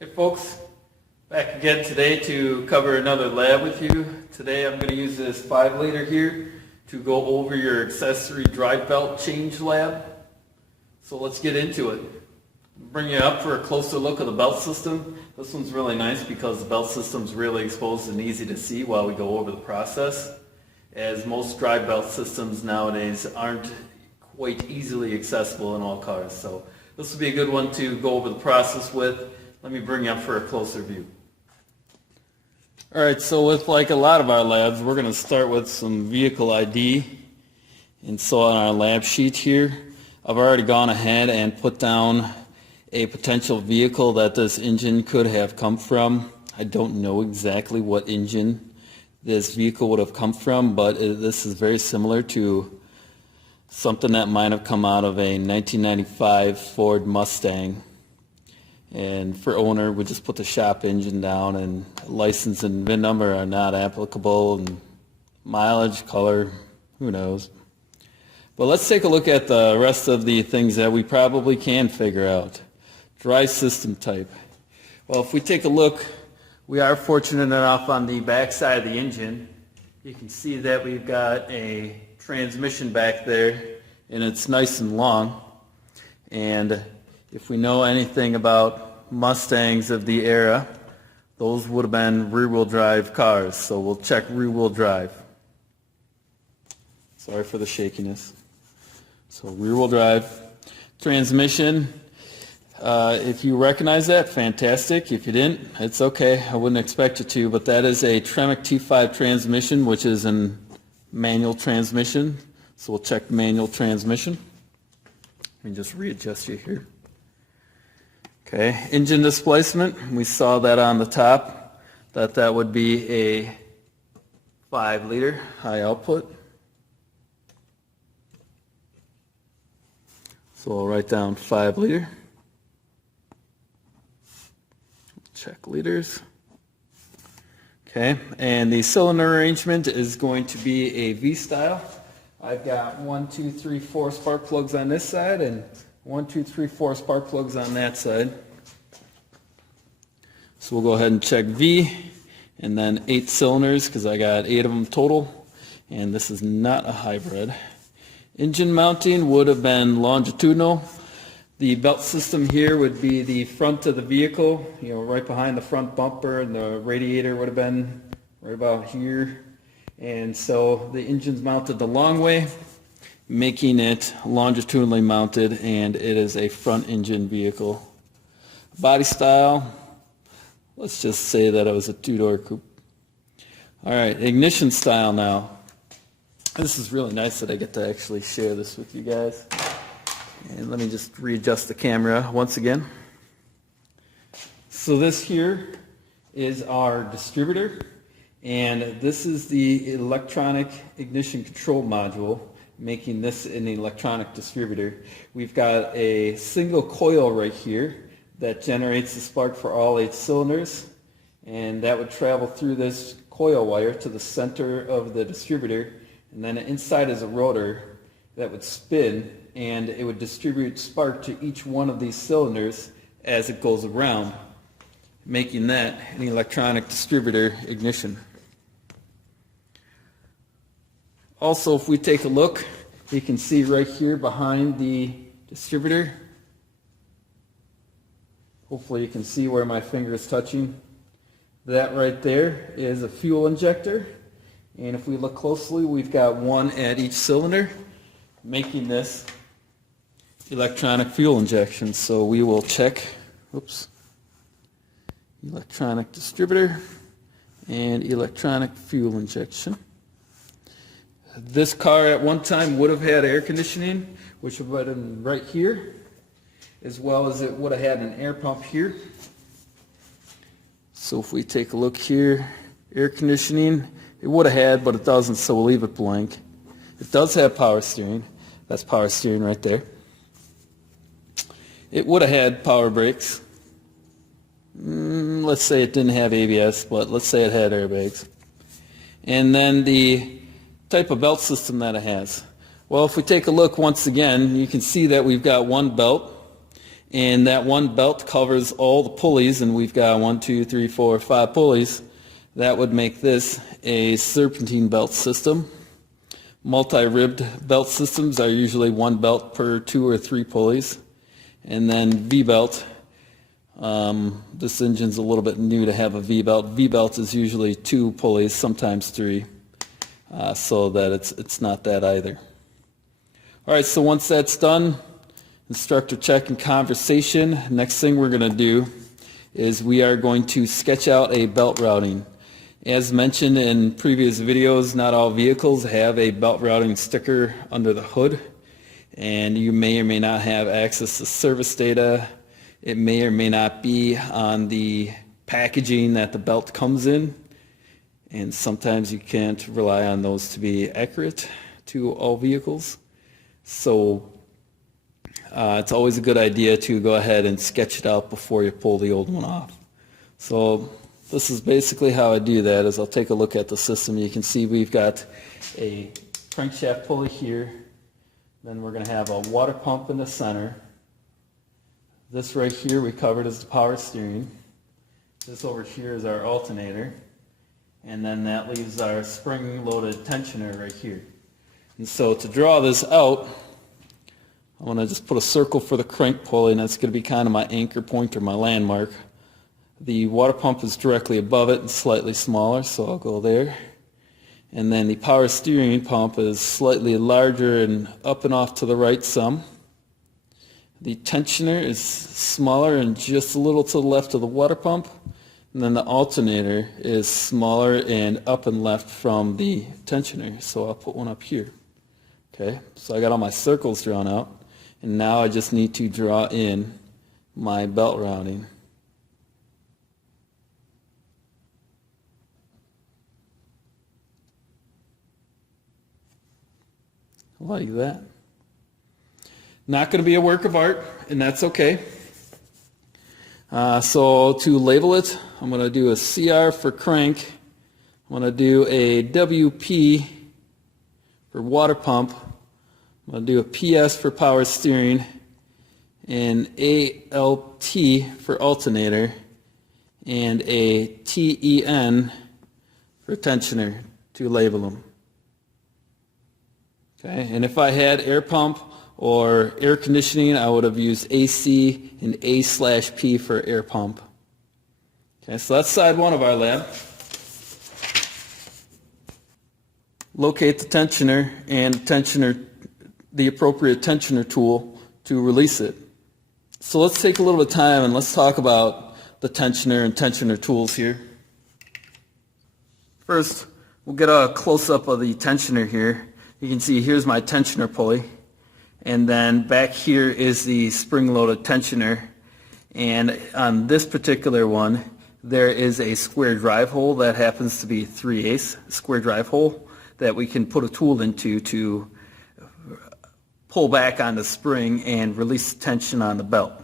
Hey folks, back again today to cover another lab with you. Today I'm going to use this 5-liter here to go over your accessory drive belt change lab. So let's get into it. Bring you up for a closer look at the belt system. This one's really nice because the belt system's really exposed and easy to see while we go over the process, as most drive belt systems nowadays aren't quite easily accessible in all cars. So this will be a good one to go over the process with. Let me bring you up for a closer view. Alright, so with like a lot of our labs, we're going to start with some vehicle ID. And so on our lab sheet here, I've already gone ahead and put down a potential vehicle that this engine could have come from. I don't know exactly what engine this vehicle would have come from, but this is very similar to something that might have come out of a 1995 Ford Mustang. And for owner, we just put the shop engine down, and license and VIN number are not applicable, and mileage, color, who knows. But let's take a look at the rest of the things that we probably can figure out. Drive system type. Well, if we take a look, we are fortunate enough on the back side of the engine. You can see that we've got a transmission back there, and it's nice and long. And if we know anything about Mustangs of the era, those would have been rear-wheel drive cars. So we'll check rear-wheel drive. Sorry for the shakiness. So rear-wheel drive. Transmission, if you recognize that, fantastic. If you didn't, it's okay. I wouldn't expect you to, but that is a Tremec T5 transmission, which is a manual transmission. So we'll check manual transmission. Let me just readjust you here. Okay, engine displacement, we saw that on the top, that would be a 5-liter high output. So I'll write down 5-liter. Check liters. Okay, and the cylinder arrangement is going to be a V-style. I've got 1, 2, 3, 4 spark plugs on this side, and 1, 2, 3, 4 spark plugs on that side. So we'll go ahead and check V, and then 8 cylinders, because I got 8 of them total, and this is not a hybrid. Engine mounting would have been longitudinal. The belt system here would be the front of the vehicle, right behind the front bumper, and the radiator would have been right about here. And so the engine's mounted the long way, making it longitudinally mounted, and it is a front engine vehicle. Body style, let's just say that it was a 2-door coupe. Alright, ignition style now. This is really nice that I get to actually share this with you guys. And let me just readjust the camera once again. So this here is our distributor, and this is the electronic ignition control module, making this an electronic distributor. We've got a single coil right here that generates the spark for all 8 cylinders, and that would travel through this coil wire to the center of the distributor, and then inside is a rotor that would spin, and it would distribute spark to each one of these cylinders as it goes around, making that an electronic distributor ignition. Also, if we take a look, you can see right here behind the distributor, hopefully you can see where my finger is touching. That right there is a fuel injector, and if we look closely, we've got one at each cylinder, making this electronic fuel injection. So we will check, electronic distributor and electronic fuel injection. This car at one time would have had air conditioning, which would have been right here, as well as it would have had an air pump here. So if we take a look here, air conditioning, it would have had, but it doesn't, so we'll leave it blank. It does have power steering. That's power steering right there. It would have had power brakes. Let's say it didn't have ABS, but let's say it had airbags. And then the type of belt system that it has. Well, if we take a look once again, you can see that we've got one belt, and that one belt covers all the pulleys, and we've got 1, 2, 3, 4, 5 pulleys. That would make this a serpentine belt system. Multi-ribbed belt systems are usually one belt per 2 or 3 pulleys. And then V-belt, this engine's a little bit new to have a V-belt. V-belt is usually 2 pulleys, sometimes 3, so that it's not that either. All right, so once that's done, instructor check and conversation, next thing we're going to do is we are going to sketch out a belt routing. As mentioned in previous videos, not all vehicles have a belt routing sticker under the hood, and you may or may not have access to service data. It may or may not be on the packaging that the belt comes in, and sometimes you can't rely on those to be accurate to all vehicles. So it's always a good idea to go ahead and sketch it out before you pull the old one off. So this is basically how I do that. Is I'll take a look at the system. You can see we've got a crankshaft pulley here. Then we're going to have a water pump in the center. This right here we covered as the power steering. This over here is our alternator. And then that leaves our spring-loaded tensioner right here. And so to draw this out, I want to just put a circle for the crank pulley, and that's going to be kind of my anchor point or my landmark. The water pump is directly above it and slightly smaller, so I'll go there. And then the power steering pump is slightly larger and up and off to the right some. The tensioner is smaller and just a little to the left of the water pump. And then the alternator is smaller and up and left from the tensioner, so I'll put one up here. Okay, so I got all my circles drawn out, and now I just need to draw in my belt routing. Like that. Not going to be a work of art, and that's okay. So to label it, I'm going to do a CR for crank. I'm going to do a WP for water pump. I'm going to do a PS for power steering, and ALT for alternator, and a TEN for tensioner to label them. Okay, and if I had air pump or air conditioning, I would have used AC and A/P for air pump. Okay, so that's side one of our lab. Locate the tensioner and the appropriate tensioner tool to release it. So let's take a little bit of time and let's talk about the tensioner and tensioner tools here. First, we'll get a close-up of the tensioner here. You can see here's my tensioner pulley, and then back here is the spring-loaded tensioner, and on this particular one there is a square drive hole that happens to be 3/8 square drive hole that we can put a tool into to pull back on the spring and release tension on the belt.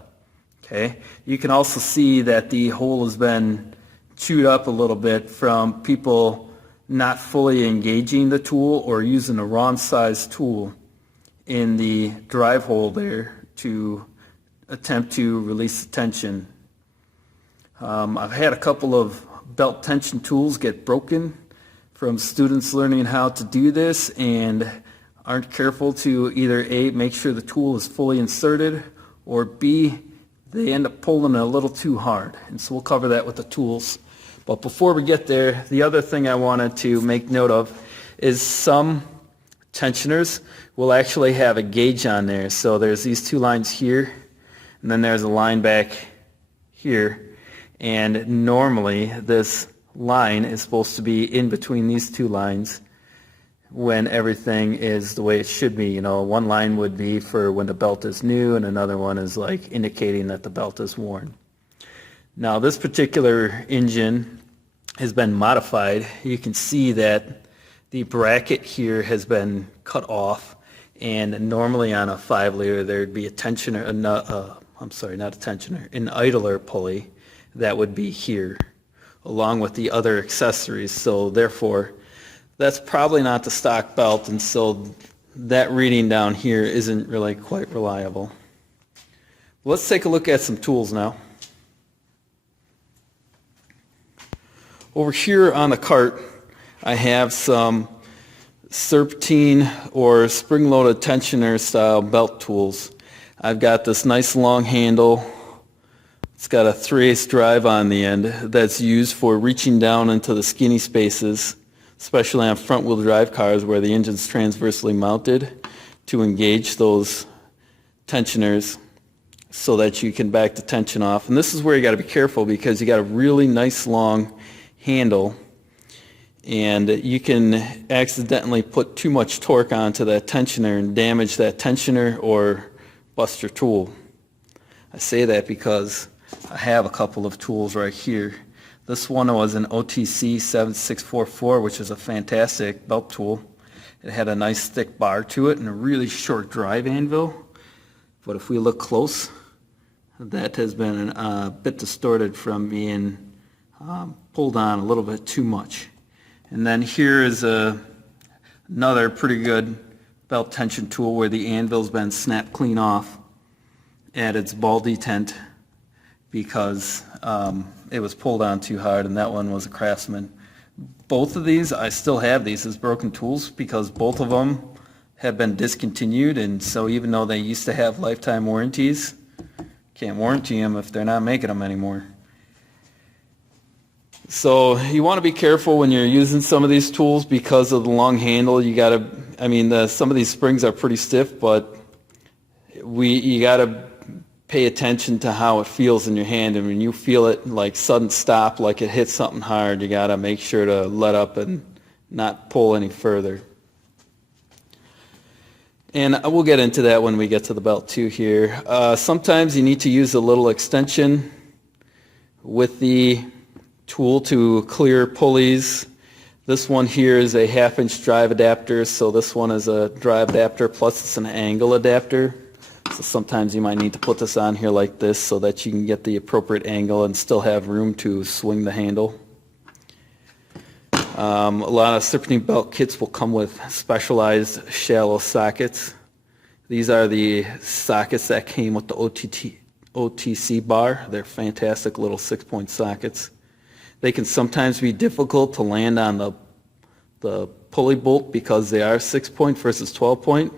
Okay, you can also see that the hole has been chewed up a little bit from people not fully engaging the tool or using the wrong size tool in the drive hole there to attempt to release the tension. I've had a couple of belt tension tools get broken from students learning how to do this and aren't careful to either A, make sure the tool is fully inserted, or B, they end up pulling it a little too hard. And so we'll cover that with the tools. But before we get there, the other thing I wanted to make note of is some tensioners will actually have a gauge on there. So there's these 2 lines here, and then there's a line back here. And normally this line is supposed to be in between these 2 lines when everything is the way it should be. You know, one line would be for when the belt is new, and another one is like indicating that the belt is worn. Now this particular engine has been modified. You can see that the bracket here has been cut off, and normally on a 5-liter there'd be a tensioner, an idler pulley that would be here along with the other accessories. So therefore that's probably not the stock belt, and so that reading down here isn't really quite reliable. Let's take a look at some tools now. Over here on the cart, I have some serpentine or spring-loaded tensioner style belt tools. I've got this nice long handle. It's got a 3/8 drive on the end that's used for reaching down into the skinny spaces, especially on front-wheel drive cars where the engine's transversely mounted, to engage those tensioners so that you can back the tension off. And this is where you got to be careful because you got a really nice long handle, and you can accidentally put too much torque onto that tensioner and damage that tensioner or bust your tool. I say that because I have a couple of tools right here. This one was an OTC 7644, which is a fantastic belt tool. It had a nice thick bar to it and a really short drive anvil. But if we look close, that has been a bit distorted from being pulled on a little bit too much. And then here is another pretty good belt tension tool where the anvil's been snapped clean off at its ball detent because it was pulled on too hard, and that one was a Craftsman. Both of these, I still have these as broken tools because both of them have been discontinued, and so even though they used to have lifetime warranties, can't warranty them if they're not making them anymore. So you want to be careful when you're using some of these tools because of the long handle. You got to, I mean, some of these springs are pretty stiff, but you got to pay attention to how it feels in your hand. And when you feel it like sudden stop, like it hits something hard, you got to make sure to let up and not pull any further. And we'll get into that when we get to the belt too here. Sometimes you need to use a little extension with the tool to clear pulleys. This one here is a 1/2-inch drive adapter, so this one is a drive adapter plus it's an angle adapter. So sometimes you might need to put this on here like this so that you can get the appropriate angle and still have room to swing the handle. A lot of serpentine belt kits will come with specialized shallow sockets. These are the sockets that came with the OTC bar. They're fantastic little 6-point sockets. They can sometimes be difficult to land on the pulley bolt because they are 6-point versus 12-point.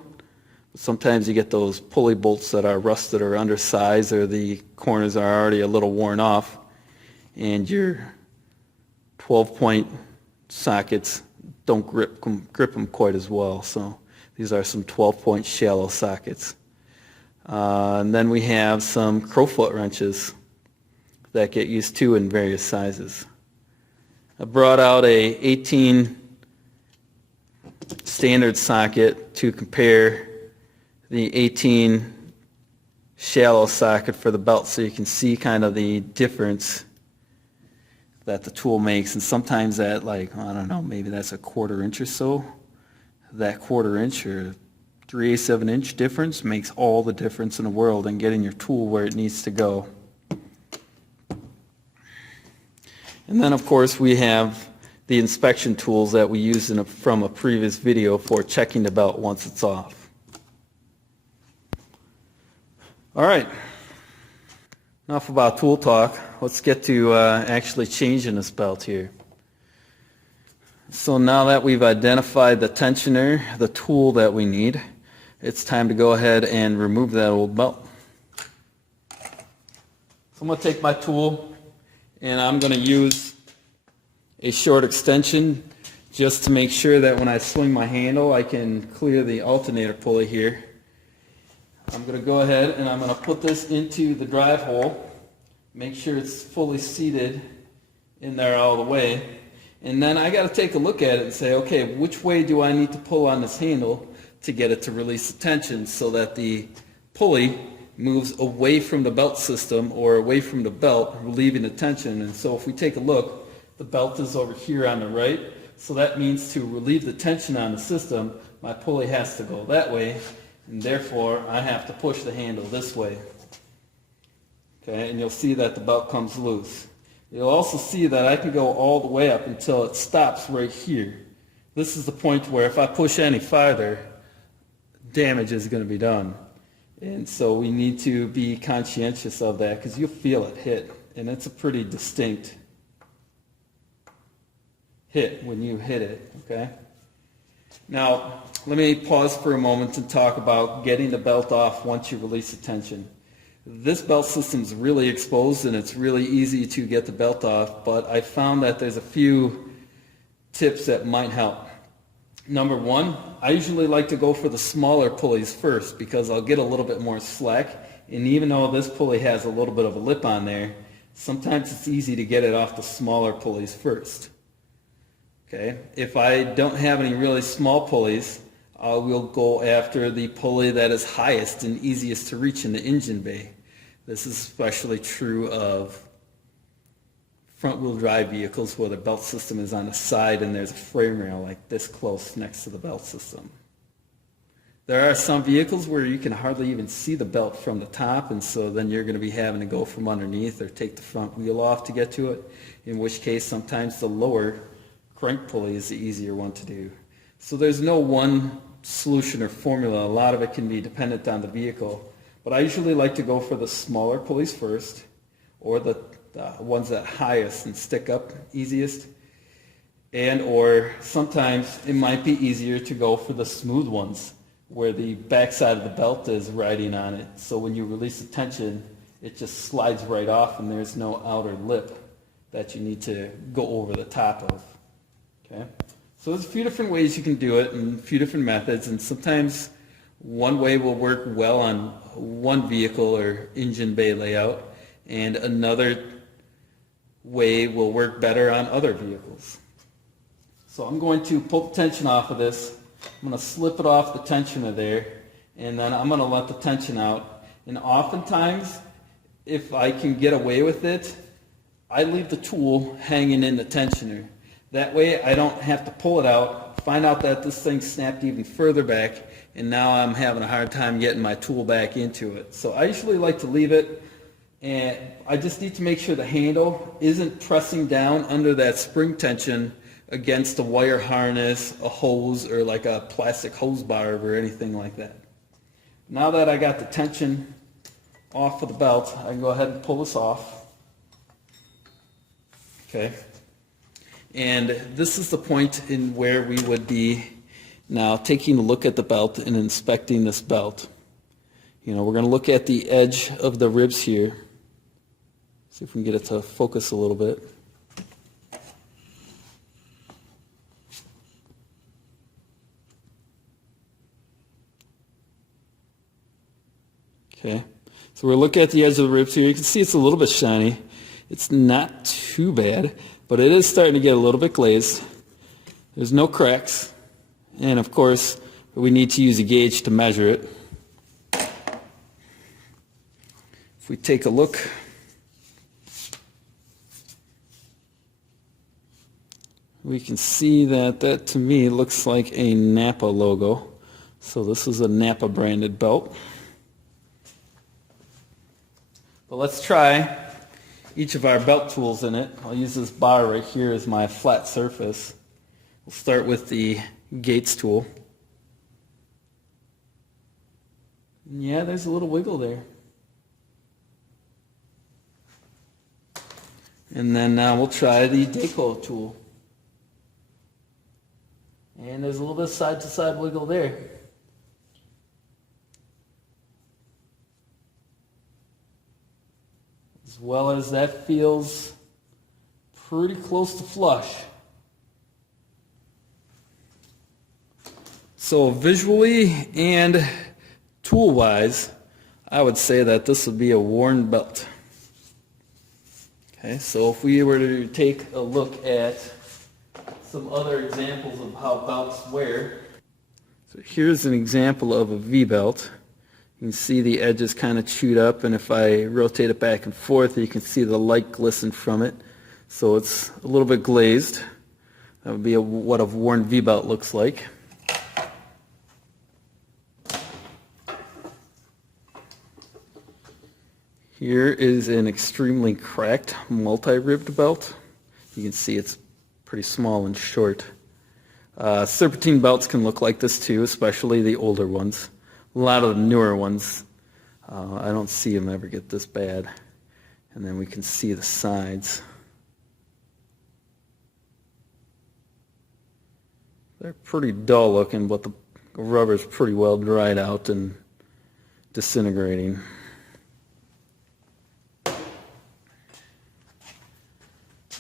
Sometimes you get those pulley bolts that are rusted or undersized, or the corners are already a little worn off, and your 12-point sockets don't grip them quite as well. So these are some 12-point shallow sockets. And then we have some crowfoot wrenches that get used to in various sizes. I brought out a 18 standard socket to compare the 18 shallow socket for the belt so you can see kind of the difference that the tool makes. And sometimes that, like, I don't know, maybe that's a 1/4 inch or so. That 1/4 inch or 3/8 of an inch difference makes all the difference in the world in getting your tool where it needs to go. And then of course we have the inspection tools that we used from a previous video for checking the belt once it's off. All right, enough about tool talk. Let's get to actually changing this belt here. So now that we've identified the tensioner, the tool that we need, it's time to go ahead and remove that old belt. So I'm going to take my tool and I'm going to use a short extension just to make sure that when I swing my handle I can clear the alternator pulley here. I'm going to go ahead and I'm going to put this into the drive hole, make sure it's fully seated in there all the way, and then I got to take a look at it and say, okay, which way do I need to pull on this handle to get it to release the tension so that the pulley moves away from the belt system or away from the belt, relieving the tension. And so if we take a look, the belt is over here on the right, so that means to relieve the tension on the system, my pulley has to go that way, and therefore I have to push the handle this way. Okay, and you'll see that the belt comes loose. You'll also see that I can go all the way up until it stops right here. This is the point where if I push any farther, damage is going to be done. And so we need to be conscientious of that because you'll feel it hit, and it's a pretty distinct hit when you hit it, okay? Now, let me pause for a moment and talk about getting the belt off once you release the tension. This belt system is really exposed and it's really easy to get the belt off, but I found that there's a few tips that might help. Number one, I usually like to go for the smaller pulleys first because I'll get a little bit more slack, and even though this pulley has a little bit of a lip on there, sometimes it's easy to get it off the smaller pulleys first. Okay, if I don't have any really small pulleys, I will go after the pulley that is highest and easiest to reach in the engine bay. This is especially true of front-wheel drive vehicles where the belt system is on the side and there's a frame rail like this close next to the belt system. There are some vehicles where you can hardly even see the belt from the top, and so then you're going to be having to go from underneath or take the front wheel off to get to it, in which case sometimes the lower crank pulley is the easier one to do. So there's no one solution or formula. A lot of it can be dependent on the vehicle. But I usually like to go for the smaller pulleys first, or the ones that highest and stick up easiest. And or sometimes it might be easier to go for the smooth ones where the backside of the belt is riding on it. So when you release the tension, it just slides right off and there's no outer lip that you need to go over the top of. Okay, so there's a few different ways you can do it and a few different methods, and sometimes one way will work well on one vehicle or engine bay layout, and another way will work better on other vehicles. So I'm going to pull the tension off of this. I'm going to slip it off the tensioner there, and then I'm going to let the tension out. And oftentimes, if I can get away with it, I leave the tool hanging in the tensioner. That way I don't have to pull it out, find out that this thing snapped even further back, and now I'm having a hard time getting my tool back into it. So I usually like to leave it, and I just need to make sure the handle isn't pressing down under that spring tension against a wire harness, a hose, or like a plastic hose barb or anything like that. Now that I got the tension off of the belt, I can go ahead and pull this off. Okay. And this is the point in where we would be now taking a look at the belt and inspecting this belt. You know, we're going to look at the edge of the ribs here. See if we can get it to focus a little bit. Okay, so we're looking at the edge of the ribs here. You can see it's a little bit shiny. It's not too bad, but it is starting to get a little bit glazed. There's no cracks, and of course we need to use a gauge to measure it. If we take a look, we can see that to me looks like a Napa logo. So this is a Napa branded belt. But let's try each of our belt tools in it. I'll use this bar right here as my flat surface. We'll start with the Gates tool. Yeah, there's a little wiggle there. And then now we'll try the Deco tool. And there's a little bit of side-to-side wiggle there. As well as that feels pretty close to flush. So visually and tool-wise, I would say that this would be a worn belt. Okay, so if we were to take a look at some other examples of how belts wear. So here's an example of a V-belt. You can see the edges kind of chewed up, and if I rotate it back and forth, you can see the light glisten from it. So it's a little bit glazed. That would be what a worn V-belt looks like. Here is an extremely cracked multi-ribbed belt. You can see it's pretty small and short. Serpentine belts can look like this too, especially the older ones. A lot of the newer ones I don't see them ever get this bad. And then we can see the sides. They're pretty dull looking, but the rubber is pretty well dried out and disintegrating.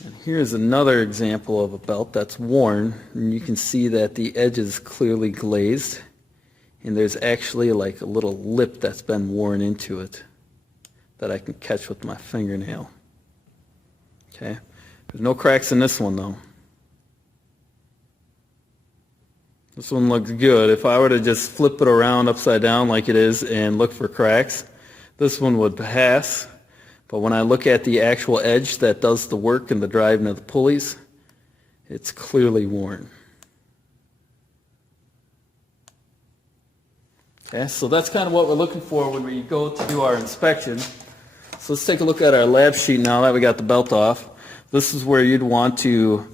And here's another example of a belt that's worn, and you can see that the edge is clearly glazed, and there's actually like a little lip that's been worn into it that I can catch with my fingernail. Okay, there's no cracks in this one though. This one looks good. If I were to just flip it around upside down like it is and look for cracks, this one would pass. But when I look at the actual edge that does the work and the driving of the pulleys, it's clearly worn. Okay, so that's kind of what we're looking for when we go to do our inspection. So let's take a look at our lab sheet now that we got the belt off. This is where you'd want to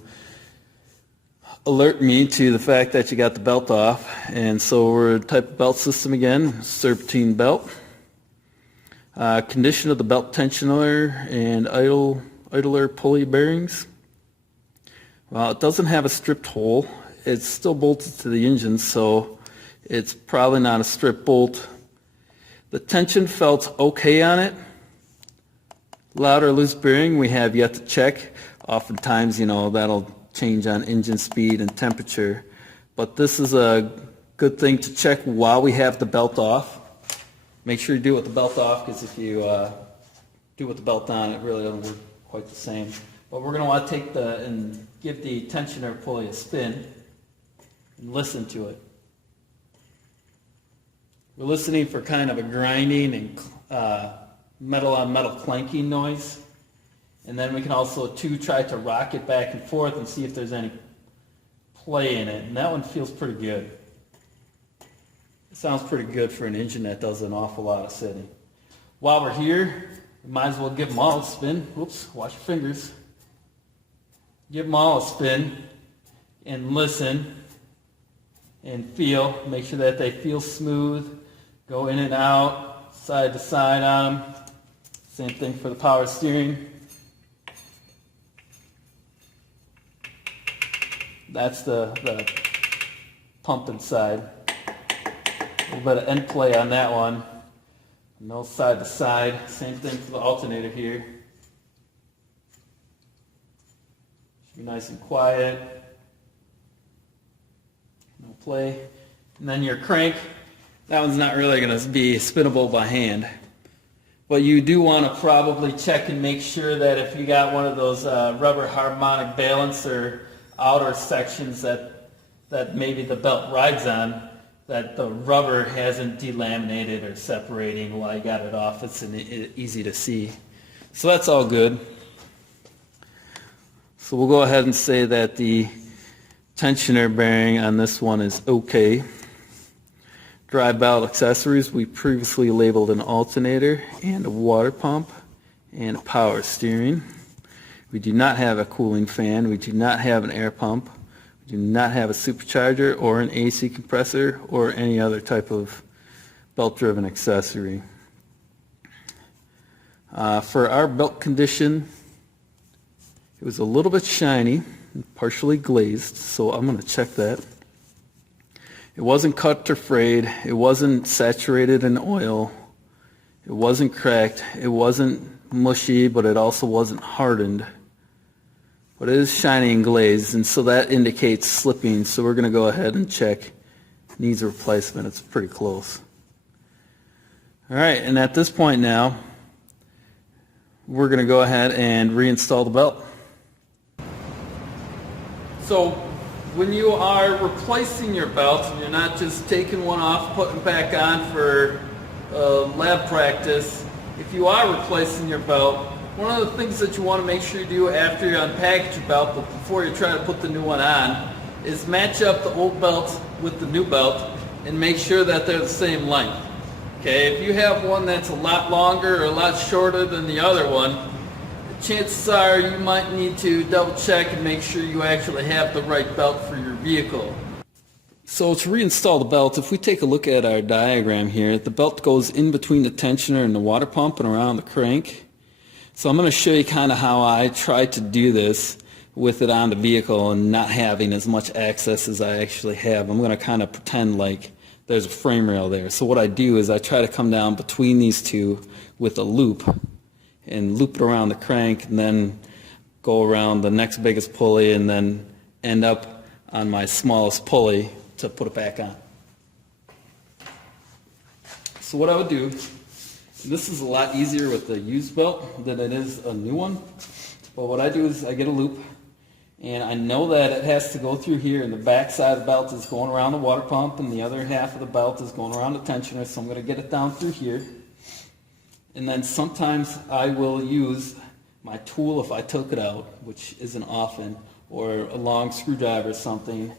alert me to the fact that you got the belt off. And so we're type of belt system again, serpentine belt. Condition of the belt tensioner and idler pulley bearings. Well, it doesn't have a stripped hole. It's still bolted to the engine, so it's probably not a strip bolt. The tension felt okay on it. Loud or loose bearing we have yet to check. Oftentimes, that'll change on engine speed and temperature. But this is a good thing to check while we have the belt off. Make sure you do it with the belt off, because if you do it with the belt on, it really doesn't work quite the same. But we're going to want to take and give the tensioner pulley a spin and listen to it. We're listening for kind of a grinding and metal on metal clanking noise. And then we can also try to rock it back and forth and see if there's any play in it. And that one feels pretty good. It sounds pretty good for an engine that does an awful lot of sitting. While we're here, we might as well give them all a spin. Whoops, watch your fingers. Give them all a spin and listen and feel. Make sure that they feel smooth. Go in and out, side to side on them. Same thing for the power steering. That's the pumping side. A little bit of end play on that one. No side to side. Same thing for the alternator here. Should be nice and quiet. No play. And then your crank. That one's not really going to be spinnable by hand. But you do want to probably check and make sure that if you got one of those rubber harmonic balancer outer sections that maybe the belt rides on, that the rubber hasn't delaminated or separating while you got it off. It's easy to see. So that's all good. So we'll go ahead and say that the tensioner bearing on this one is okay. Drive belt accessories, we previously labeled an alternator and a water pump and a power steering. We do not have a cooling fan. We do not have an air pump. We do not have a supercharger or an AC compressor or any other type of belt-driven accessory. For our belt condition, it was a little bit shiny and partially glazed, so I'm going to check that. It wasn't cut or frayed. It wasn't saturated in oil. It wasn't cracked. It wasn't mushy, but it also wasn't hardened. But it is shiny and glazed, and so that indicates slipping, so we're going to go ahead and check. Needs a replacement. It's pretty close. All right, and at this point now, we're going to go ahead and reinstall the belt. So when you are replacing your belt, and you're not just taking one off, putting it back on for lab practice, if you are replacing your belt, one of the things that you want to make sure you do after you unpackage your belt, but before you try to put the new one on, is match up the old belt with the new belt and make sure that they're the same length. Okay, if you have one that's a lot longer or a lot shorter than the other one, chances are you might need to double check and make sure you actually have the right belt for your vehicle. So to reinstall the belt, if we take a look at our diagram here, the belt goes in between the tensioner and the water pump and around the crank. So I'm going to show you kind of how I try to do this with it on the vehicle and not having as much access as I actually have. I'm going to kind of pretend like there's a frame rail there. So what I do is I try to come down between these two with a loop and loop it around the crank and then go around the next biggest pulley and then end up on my smallest pulley to put it back on. So what I would do, this is a lot easier with the used belt than it is a new one, but what I do is I get a loop and I know that it has to go through here, and the back side of the belt is going around the water pump and the other half of the belt is going around the tensioner, so I'm going to get it down through here. And then sometimes I will use my tool if I took it out, which isn't often, or a long screwdriver or something,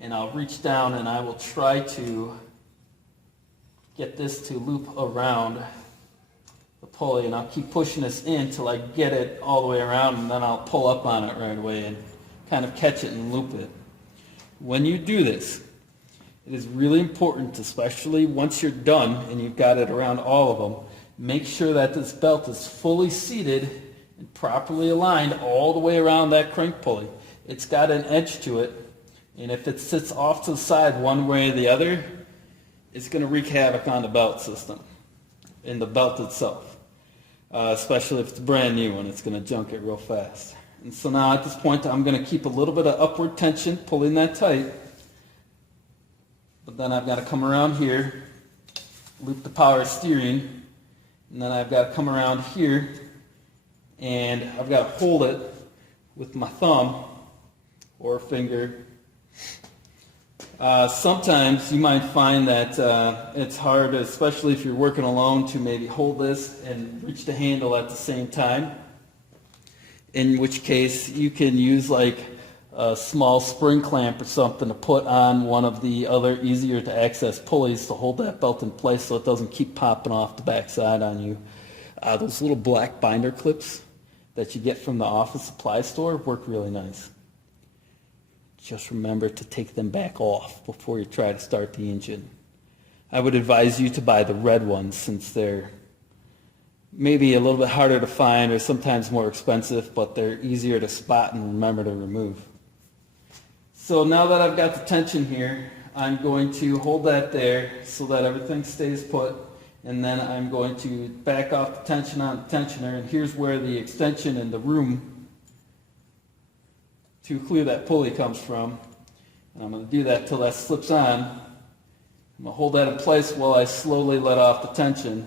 and I'll reach down and I will try to get this to loop around the pulley, and I'll keep pushing this in till I get it all the way around, and then I'll pull up on it right away and kind of catch it and loop it. When you do this, it is really important, especially once you're done and you've got it around all of them, make sure that this belt is fully seated and properly aligned all the way around that crank pulley. It's got an edge to it, and if it sits off to the side one way or the other, it's going to wreak havoc on the belt system and the belt itself. Especially if it's a brand new one, it's going to junk it real fast. And so now at this point I'm going to keep a little bit of upward tension, pulling that tight, but then I've got to come around here, loop the power steering, and then I've got to come around here and I've got to hold it with my thumb or finger. Sometimes you might find that it's hard, especially if you're working alone, to maybe hold this and reach the handle at the same time, in which case you can use like a small spring clamp or something to put on one of the other easier to access pulleys to hold that belt in place so it doesn't keep popping off the backside on you. Those little black binder clips that you get from the office supply store work really nice. Just remember to take them back off before you try to start the engine. I would advise you to buy the red ones since they're maybe a little bit harder to find or sometimes more expensive, but they're easier to spot and remember to remove. So now that I've got the tension here, I'm going to hold that there so that everything stays put, and then I'm going to back off the tension on the tensioner, and here's where the extension and the room to clear that pulley comes from. And I'm going to do that till that slips on. I'm going to hold that in place while I slowly let off the tension.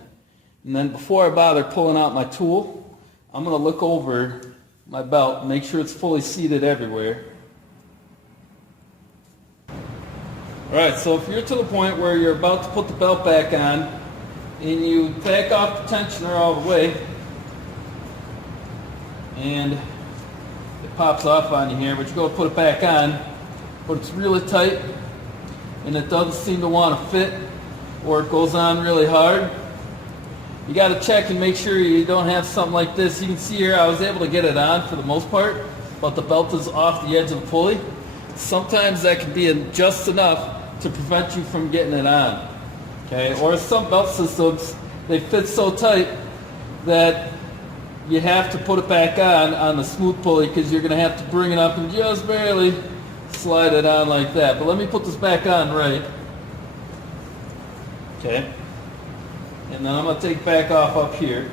And then before I bother pulling out my tool, I'm going to look over my belt and make sure it's fully seated everywhere. Alright, so if you're to the point where you're about to put the belt back on and you back off the tensioner all the way and it pops off on you here, but you go to put it back on, but it's really tight and it doesn't seem to want to fit, or it goes on really hard, you got to check and make sure you don't have something like this. You can see here I was able to get it on for the most part, but the belt is off the edge of the pulley. Sometimes that can be just enough to prevent you from getting it on. Okay? Or some belt systems, they fit so tight that you have to put it back on the smooth pulley, because you're going to have to bring it up and just barely slide it on like that. But let me put this back on right. Okay? And then I'm going to take back off up here.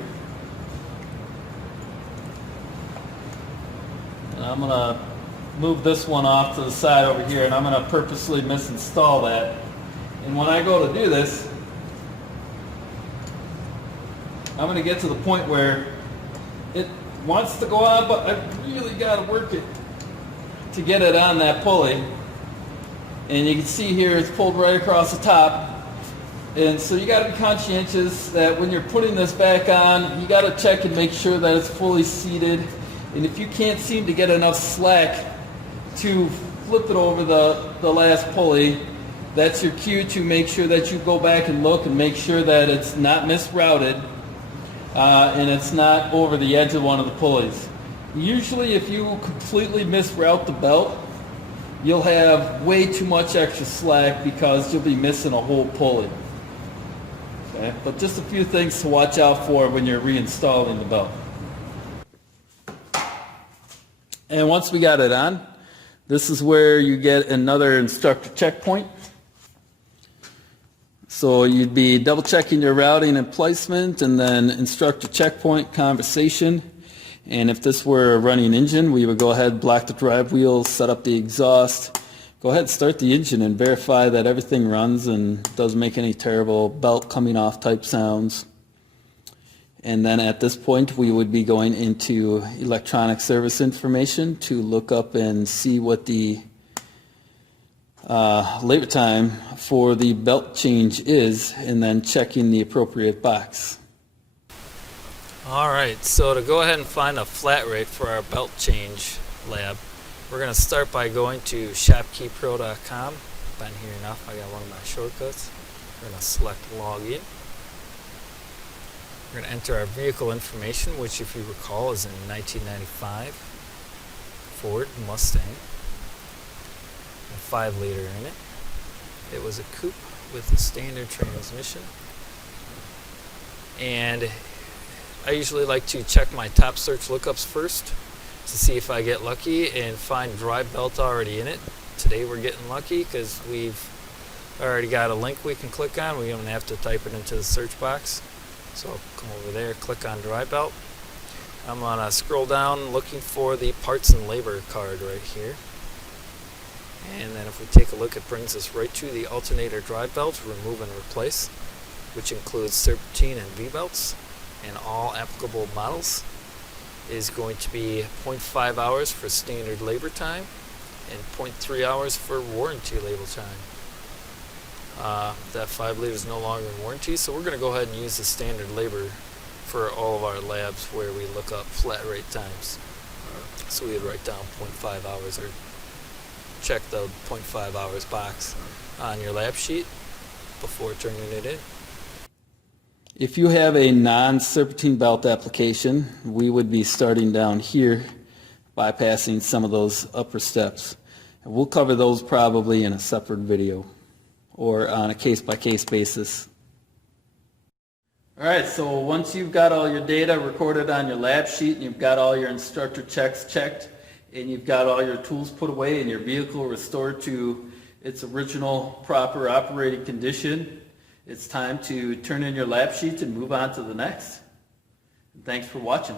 And I'm going to move this one off to the side over here, and I'm going to purposely misinstall that. And when I go to do this, I'm going to get to the point where it wants to go on, but I've really got to work it to get it on that pulley. And you can see here it's pulled right across the top. And so you got to be conscientious that when you're putting this back on, you got to check and make sure that it's fully seated. And if you can't seem to get enough slack to flip it over the last pulley, that's your cue to make sure that you go back and look and make sure that it's not misrouted and it's not over the edge of one of the pulleys. Usually if you completely misroute the belt, you'll have way too much extra slack because you'll be missing a whole pulley. Okay? But just a few things to watch out for when you're reinstalling the belt. And once we got it on, this is where you get another instructor checkpoint. So you'd be double checking your routing and placement, and then instructor checkpoint conversation. And if this were a running engine, we would go ahead, block the drive wheel, set up the exhaust, go ahead and start the engine and verify that everything runs and doesn't make any terrible belt coming off type sounds. And then at this point, we would be going into electronic service information to look up and see what the labor time for the belt change is, and then checking the appropriate box. Alright, so to go ahead and find a flat rate for our belt change lab, we're going to start by going to shopkeypro.com. Been here enough, I got one of my shortcuts. We're going to select login. We're going to enter our vehicle information, which if you recall is in 1995 Ford Mustang. 5-liter in it. It was a coupe with a standard transmission. And I usually like to check my top search lookups first to see if I get lucky and find drive belt already in it. Today we're getting lucky because we've already got a link we can click on. We don't have to type it into the search box. So I'll come over there, click on drive belt. I'm going to scroll down looking for the parts and labor card right here. And then if we take a look, it brings us right to the alternator drive belt, remove and replace, which includes serpentine and V-belts, and all applicable models. Is going to be 0.5 hours for standard labor time and 0.3 hours for warranty labor time. That 5-liter is no longer in warranty, so we're going to go ahead and use the standard labor for all of our labs where we look up flat rate times. So we would write down 0.5 hours or check the 0.5 hours box on your lab sheet before turning it in. If you have a non-serpentine belt application, we would be starting down here, bypassing some of those upper steps. And we'll cover those probably in a separate video or on a case-by-case basis. Alright, so once you've got all your data recorded on your lab sheet and you've got all your instructor checks checked, and you've got all your tools put away and your vehicle restored to its original proper operating condition, it's time to turn in your lab sheet and move on to the next. And thanks for watching.